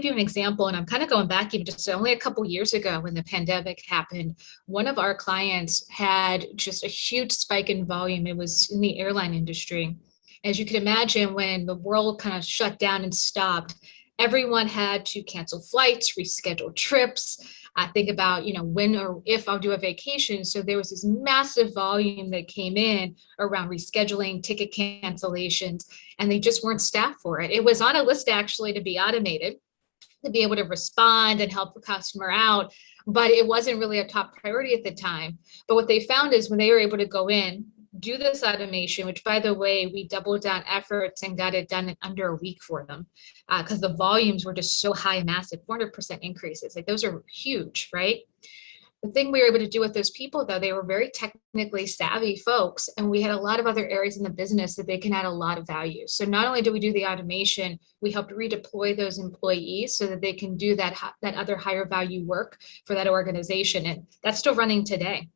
give you an example, and I'm kind of going back even just only a couple years ago when the pandemic happened. One of our clients had just a huge spike in volume. It was in the airline industry. As you can imagine, when the world kind of shut down and stopped, everyone had to cancel flights, reschedule trips. I think about, when or if I'll do a vacation. So there was this massive volume that came in around rescheduling, ticket cancellations, and they just weren't staffed for it. It was on a list actually to be automated, to be able to respond and help the customer out, but it wasn't really a top priority at the time. But what they found is when they were able to go in, do this automation, which by the way, we doubled down efforts and got it done in under a week for them, because the volumes were just so high, massive, 400% increases. Like those are huge, right? The thing we were able to do with those people, though, they were very technically savvy folks, and we had a lot of other areas in the business that they can add a lot of value. So not only do we do the automation, we helped redeploy those employees so that they can do that other higher value work for that organization, and that's still running today.